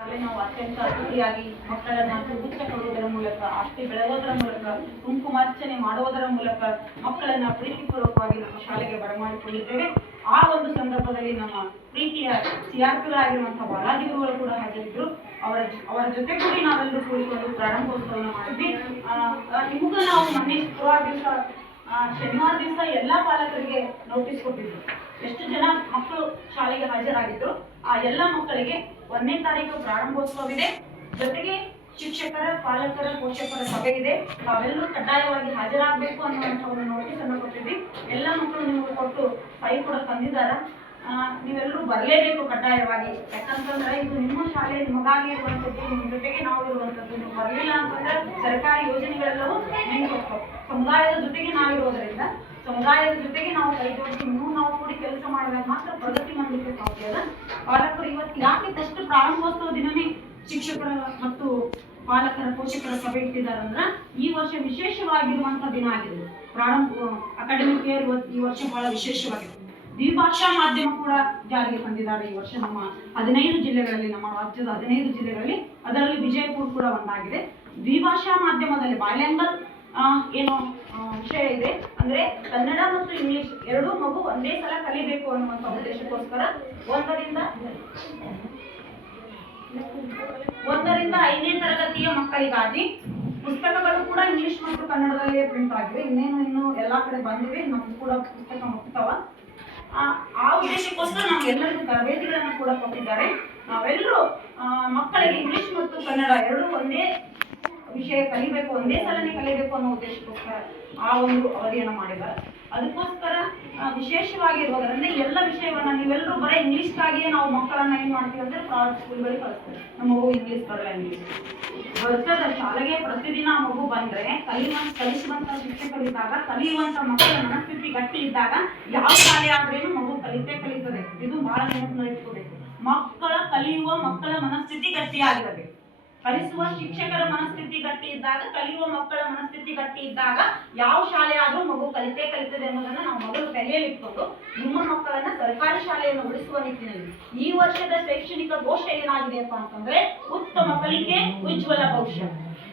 ನಾವು ಅತ್ಯಂತ ಅತಿಥಿಯಾಗಿ ಮಕ್ಕಳನ್ನ ಪ್ರಭುತ್ವ ಕೊಡುವುದರ ಮೂಲಕ ಆಸ್ತಿ ಬೆಳೆಯೋದರ ಮೂಲಕ ಕುಂಕುಮಾರ್ಚನೆ ಮಾಡುವುದರ ಮೂಲಕ ಮಕ್ಕಳನ್ನ ಪ್ರೀತಿಪೂರ್ವಕವಾಗಿ ನಮ್ಮ ಶಾಲೆಗೆ ಬರಮಾಡಿಕೊಂಡಿದ್ದೇವೆ. ಆ ಒಂದು ಸಂದರ್ಭದಲ್ಲಿ ನಮ್ಮ ಪ್ರೀತಿಯ ಸಿಆರ್ಪಿಗಳಾಗಿರುವಂತಹ ಬಾಲಾಜಿ ಗುರುಗಳು ಕೂಡ ಹಾಜರಿದ್ದರು. ಅವರ ಜೊತೆಗೂಡಿ ನಾವೆಲ್ಲರೂ ಕೂಡಿಕೊಂಡು ಪ್ರಾರಂಭೋತ್ಸವವನ್ನು ಮಾಡಿದ್ವಿ. ನಿಮಗೂ ನಾವು ಮೊನ್ನೆ ಶುಕ್ರವಾರ ದಿವಸ ಶನಿವಾರ ದಿವಸ ಎಲ್ಲಾ ಪಾಲಕರಿಗೆ ನೋಟಿಸ್ ಕೊಟ್ಟಿದ್ರು. ಎಷ್ಟು ಜನ ಮಕ್ಕಳು ಶಾಲೆಗೆ ಹಾಜರಾಗಿದ್ರು ಆ ಎಲ್ಲ ಮಕ್ಕಳಿಗೆ 1ನೇ ತಾರೀಕು ಪ್ರಾರಂಭೋತ್ಸವವಿದೆ, ಜೊತೆಗೆ ಶಿಕ್ಷಕರ ಪಾಲಕರ ಪೋಷಕರ ಸಭೆ ಇದೆ. ತಾವೆಲ್ಲರೂ ಕಡ್ಡಾಯವಾಗಿ ಹಾಜರಾಗಬೇಕು ಅನ್ನುವಂಥ ಒಂದು ನೋಟಿಸ್ ಅನ್ನು ಕೊಟ್ಟಿದ್ವಿ. ಎಲ್ಲ ಮಕ್ಕಳು ನಿಮಗೆ ಕೊಟ್ಟು ಸಹಿ ಕೂಡ ತಂದಿದ್ದಾರ. ನೀವೆಲ್ಲರೂ ಬರಲೇಬೇಕು ಕಡ್ಡಾಯವಾಗಿ. ಯಾಕಂತಂದ್ರೆ ಇದು ನಿಮ್ಮ ಶಾಲೆ, ನಿಮಗಾಗಿ ಇರುವಂಥದ್ದು, ನಿಮ್ಮ ಜೊತೆಗೆ ನಾವು ಇರುವಂಥದ್ದು. ನೀವು ಬರಲಿಲ್ಲ ಅಂತಂದ್ರೆ ಸರ್ಕಾರಿ ಯೋಜನೆಗಳೆಲ್ಲವೂ ನಿಮಗೆ ಹೋಗ್ತವೆ. ಸಮುದಾಯದ ಜೊತೆಗೆ ನಾವಿರೋದರಿಂದ ಸಮುದಾಯದ ಜೊತೆಗೆ ನಾವು ಕೈ ಜೋಡಿಸಿ ಇನ್ನೂ ನಾವು ಕೂಡಿ ಕೆಲಸ ಮಾಡಿದಾಗ ಮಾತ್ರ ಪ್ರಗತಿ ಮಾಡಲಿಕ್ಕೆ ಸಾಧ್ಯ ಅದ. ಪಾಲಕರು ಇವತ್ತು ಯಾಕೆ ಫಸ್ಟ್ ಪ್ರಾರಂಭೋತ್ಸವ ದಿನನೇ ಶಿಕ್ಷಕರ ಮತ್ತು ಪಾಲಕರ ಪೋಷಕರ ಸಭೆ ಇಟ್ಟಿದ್ದಾರೆ ಅಂದ್ರೆ ಈ ವರ್ಷ ವಿಶೇಷವಾಗಿರುವಂತಹ ದಿನ ಆಗಿದೆ. ಅಕಾಡೆಮಿಕ್ ಇಯರ್ ಈ ವರ್ಷ ಬಹಳ ವಿಶೇಷವಾಗಿದೆ. ದ್ವಿಭಾಷಾ ಮಾಧ್ಯಮ ಕೂಡ ಜಾರಿಗೆ ತಂದಿದ್ದಾರೆ ಈ ವರ್ಷ ನಮ್ಮ 15 ಜಿಲ್ಲೆಗಳಲ್ಲಿ, ನಮ್ಮ ರಾಜ್ಯದ 15 ಜಿಲ್ಲೆಗಳಲ್ಲಿ, ಅದರಲ್ಲಿ ವಿಜಯಪುರ ಕೂಡ ಒಂದಾಗಿದೆ. ದ್ವಿಭಾಷಾ ಮಾಧ್ಯಮದಲ್ಲಿ ಬೈಲಿಂಗಲ್ ಏನು ವಿಷಯ ಇದೆ ಅಂದ್ರೆ ಕನ್ನಡ ಮತ್ತು ಇಂಗ್ಲಿಷ್ ಎರಡೂ ಮಗು ಒಂದೇ ಸಲ ಕಲಿಬೇಕು ಅನ್ನುವಂಥ ಉದ್ದೇಶಕ್ಕೋಸ್ಕರ 1ರಿಂದ 5ನೇ ತರಗತಿಯ ಮಕ್ಕಳಿಗಾಗಿ ಪುಸ್ತಕಗಳು ಕೂಡ ಇಂಗ್ಲಿಷ್ ಮತ್ತು ಕನ್ನಡದಲ್ಲೇ ಪ್ರಿಂಟ್ ಆಗಿವೆ. ಇನ್ನೇನು ಎಲ್ಲಾ ಕಡೆ ಬಂದಿವೆ, ನಮ್ದು ಕೂಡ ಪುಸ್ತಕ ಮುಕ್ತವ. ಆ ಉದ್ದೇಶಕ್ಕೋಸ್ಕರ ನಾವೆಲ್ಲರಿಗೂ ತರಬೇತಿಗಳನ್ನ ಕೂಡ ಕೊಟ್ಟಿದ್ದಾರೆ. ನಾವೆಲ್ಲರೂ ಮಕ್ಕಳಿಗೆ ಇಂಗ್ಲಿಷ್ ಮತ್ತು ಕನ್ನಡ ಎರಡೂ ಒಂದೇ ವಿಷಯ ಕಲಿಬೇಕು, ಒಂದೇ ಸಲನೆ ಕಲಿಬೇಕು ಅನ್ನೋ ಉದ್ದೇಶಕ್ಕೋಸ್ಕರ ಆ ಒಂದು ಅವಧಿಯನ್ನು ಮಾಡಿದ್ದಾರೆ. ಅದಕ್ಕೋಸ್ಕರ ವಿಶೇಷವಾಗಿರುವುದರಿಂದ ಎಲ್ಲ ವಿಷಯವನ್ನ ನೀವೆಲ್ಲರೂ ಬರೀ ಇಂಗ್ಲಿಷ್ಗಾಗಿಯೇ ನಾವು ಮಕ್ಕಳನ್ನ ಏನ್ ಮಾಡ್ತೀವಿ ಅಂದ್ರೆ ಪ್ರೈವೇಟ್ ಸ್ಕೂಲ್ಗಳಿಗೆ ಕಳಿಸ್ತೀವಿ. ನಮ್ಮ ಮಗು ಇಂಗ್ಲಿಷ್ ಬರಲ್ಲ, ಇಂಗ್ಲಿಷ್ ಬರ್ತದ ಶಾಲೆಗೆ ಪ್ರತಿದಿನ ಮಗು ಬಂದ್ರೆ ಕಲಿಸುವಂತ ಶಿಕ್ಷಕರಿದ್ದಾಗ, ಕಲಿಯುವಂತ ಮಕ್ಕಳ ಮನಸ್ಥಿತಿ ಗಟ್ಟಿ ಇದ್ದಾಗ ಯಾವ ಶಾಲೆ ಆದ್ರೇನು ಮಗು ಕಲಿತದೆ. ಇದು ಬಹಳ ನೆನಪು ಇಟ್ಕೋಬೇಕು. ಮಕ್ಕಳ ಮನಸ್ಥಿತಿ ಗಟ್ಟಿಯಾಗಿರಬೇಕು. ಕಲಿಸುವ ಶಿಕ್ಷಕರ ಮನಸ್ಥಿತಿ ಗಟ್ಟಿ ಇದ್ದಾಗ, ಕಲಿಯುವ ಮಕ್ಕಳ ಮನಸ್ಥಿತಿ ಗಟ್ಟಿ ಇದ್ದಾಗ ಯಾವ ಶಾಲೆ ಆದ್ರೂ ಮಗು ಕಲಿತದೆ ಅನ್ನೋದನ್ನ ನಾವು ಮೊದಲು ತಲೆಯಲ್ಲಿ ಇಟ್ಕೊಂಡು ನಿಮ್ಮ ಮಕ್ಕಳನ್ನ ಸರ್ಕಾರಿ ಶಾಲೆಯನ್ನು ಉಳಿಸುವ ನಿಟ್ಟಿನಲ್ಲಿ ಈ ವರ್ಷದ ಶೈಕ್ಷಣಿಕ ಘೋಷಣೆ ಏನಾಗಿದೆಯಪ್ಪ ಅಂತಂದ್ರೆ ಉತ್ತಮ ಕಲಿಕೆ ಉಜ್ವಲ ಭವಿಷ್ಯ,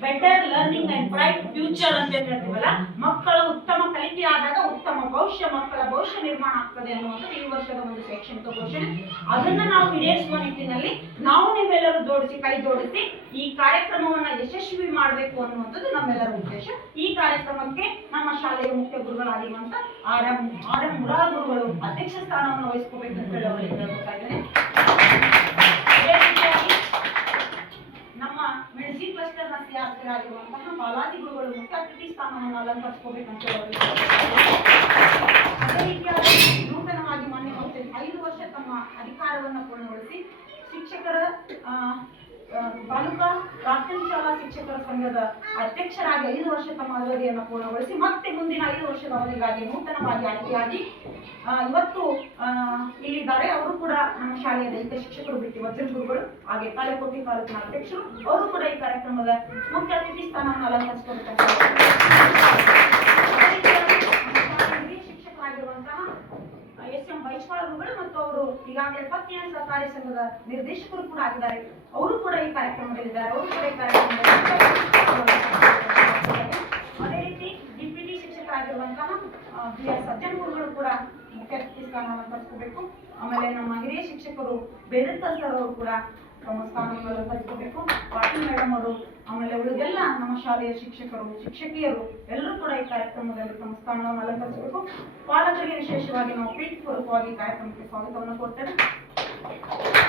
better learning and bright future ಅಂತ ಹೇಳ್ತೀವಲ್ಲ. ಮಕ್ಕಳ ಉತ್ತಮ ಕಲಿಕೆ ಆದಾಗ ಉತ್ತಮ ಭವಿಷ್ಯ, ಮಕ್ಕಳ ಭವಿಷ್ಯ ನಿರ್ಮಾಣ ಆಗ್ತದೆ ಅನ್ನುವಂಥದ್ದು ಈ ವರ್ಷದ ಒಂದು ಶೈಕ್ಷಣಿಕ ಘೋಷಣೆ. ಅದನ್ನ ನಾವು ಈಡೇರಿಸುವ ನಿಟ್ಟಿನಲ್ಲಿ ನಾವು ನೀವೆಲ್ಲರೂ ಕೈ ಜೋಡಿಸಿ ಈ ಕಾರ್ಯಕ್ರಮವನ್ನ ಯಶಸ್ವಿ ಮಾಡಬೇಕು ಅನ್ನುವಂಥದ್ದು ನಮ್ಮೆಲ್ಲರ ಉದ್ದೇಶ. ಈ ಕಾರ್ಯಕ್ರಮಕ್ಕೆ ನಮ್ಮ ಶಾಲೆಯ ಮುಖ್ಯ ಗುರುಗಳಾಗಿರುವಂತ ಆರ್ ಎಂ ಮುರಾಳ ಗುರುಗಳು ಅಧ್ಯಕ್ಷ ಸ್ಥಾನವನ್ನು ವಹಿಸ್ಕೋಬೇಕಂತ ಹೇಳಿ ಅವರಿಗೆ ಹೇಳ್ತಾ ಇದ್ದೇನೆ. ನಮ್ಮ ಮೆಣಸಿ ಕ್ಲಸ್ಟರ್ನ ಸಿಆರ್ಪಿಗಳಾಗಿರುವಂತಹ ಬಾಲಾಜಿ ಗುರುಗಳು ಮುಖ್ಯ ಅತಿಥಿ ಸ್ಥಾನವನ್ನು ಅಲಂಕರಿಸ್ಕೋಬೇಕಂತ ಹೇಳಿ. ಅದೇ ರೀತಿಯಾಗಿ ನೂತನವಾಗಿ ಮಾನ್ಯ 5 ವರ್ಷ ತಮ್ಮ ಅಧಿಕಾರವನ್ನು ಪೂರ್ಣಗೊಳಿಸಿ ಶಿಕ್ಷಕರ ತಾಲೂಕಾ ಪ್ರಾಥಮಿಕ ಶಾಲಾ ಶಿಕ್ಷಕರ ಸಂಘದ ಅಧ್ಯಕ್ಷರಾಗಿ 5 ವರ್ಷ ತಮ್ಮ ಅವಧಿಯನ್ನು ಪೂರ್ಣಗೊಳಿಸಿ ಮತ್ತೆ ಮುಂದಿನ 5 ವರ್ಷದ ಅವಧಿಗಾಗಿ ನೂತನವಾಗಿ ಆಯ್ಕೆಯಾಗಿ ಇವತ್ತು ಇಲ್ಲಿದ್ದಾರೆ. ಅವರು ಕೂಡ ನಮ್ಮ ಶಾಲೆಯ ದೈಹಿಕ ಶಿಕ್ಷಕರು ಬಿಟ್ಟು ವಜ್ರ ಗುರುಗಳು, ಹಾಗೆ ತಾಳೆಕೋಟೆ ತಾಲೂಕಿನ ಅಧ್ಯಕ್ಷರು, ಅವರು ಕೂಡ ಈ ಕಾರ್ಯಕ್ರಮದ ಮುಖ್ಯ ಅತಿಥಿ ಸ್ಥಾನವನ್ನು ಅಲಂಕರಿಸಿಕೊಳ್ತಾರೆ. ಶಿಕ್ಷಕರಾಗಿರುವಂತಹ ಎಸ್.ಎಂ. ವೈಶ್ವಾಳರುಗಳು ಮತ್ತು ಅವರು ಈಗಾಗಲೇ ಪತ್ನಿಯ ಸಹಕಾರಿ ಸಂಘದ ನಿರ್ದೇಶಕರು ಕೂಡ ಆಗಿದ್ದಾರೆ. ಅವರು ಕೂಡ ಈ ಕಾರ್ಯಕ್ರಮದಲ್ಲಿದ್ದಾರೆ. ಅವರು ಕೂಡ ಈ ಅದೇ ರೀತಿ ಡಿಪ್ಯೂಟಿ ಶಿಕ್ಷಕರಾಗಿರುವಂತಹ ಬಿ.ಆರ್. ಸಜ್ಜನ್ ಗುರುಗಳು ಕೂಡ ಮುಖ್ಯ ಅತಿಥಿ ಸ್ಥಾನವನ್ನು ಅಲಂಕರಿಸಬೇಕು. ಆಮೇಲೆ ನಮ್ಮ ಹಿರಿಯ ಶಿಕ್ಷಕರು ಬೇದತ್ತ ಸರ್ ಅವರು ಕೂಡ ತಮ್ಮ ಸ್ಥಾನವನ್ನು ಅಲಂಕರಿಸಬೇಕು. ಪಾಟೀಲ್ ಮೇಡಮ್ ಅವರು, ಆಮೇಲೆ ಉಳಿದೆಲ್ಲ ನಮ್ಮ ಶಾಲೆಯ ಶಿಕ್ಷಕರು, ಶಿಕ್ಷಕಿಯರು ಎಲ್ಲರೂ ಕೂಡ ಈ ಕಾರ್ಯಕ್ರಮದಲ್ಲಿ ತಮ್ಮ ಸ್ಥಾನವನ್ನು ಅಲಂಕರಿಸಬೇಕು. ಪಾಲಕರಿಗೆ ವಿಶೇಷವಾಗಿ ನಾವು ಪ್ರೀತಿಪೂರ್ವಕವಾಗಿ ಕಾರ್ಯಕ್ರಮಕ್ಕೆ ಸ್ವಾಗತವನ್ನು ಕೊಡ್ತೇವೆ.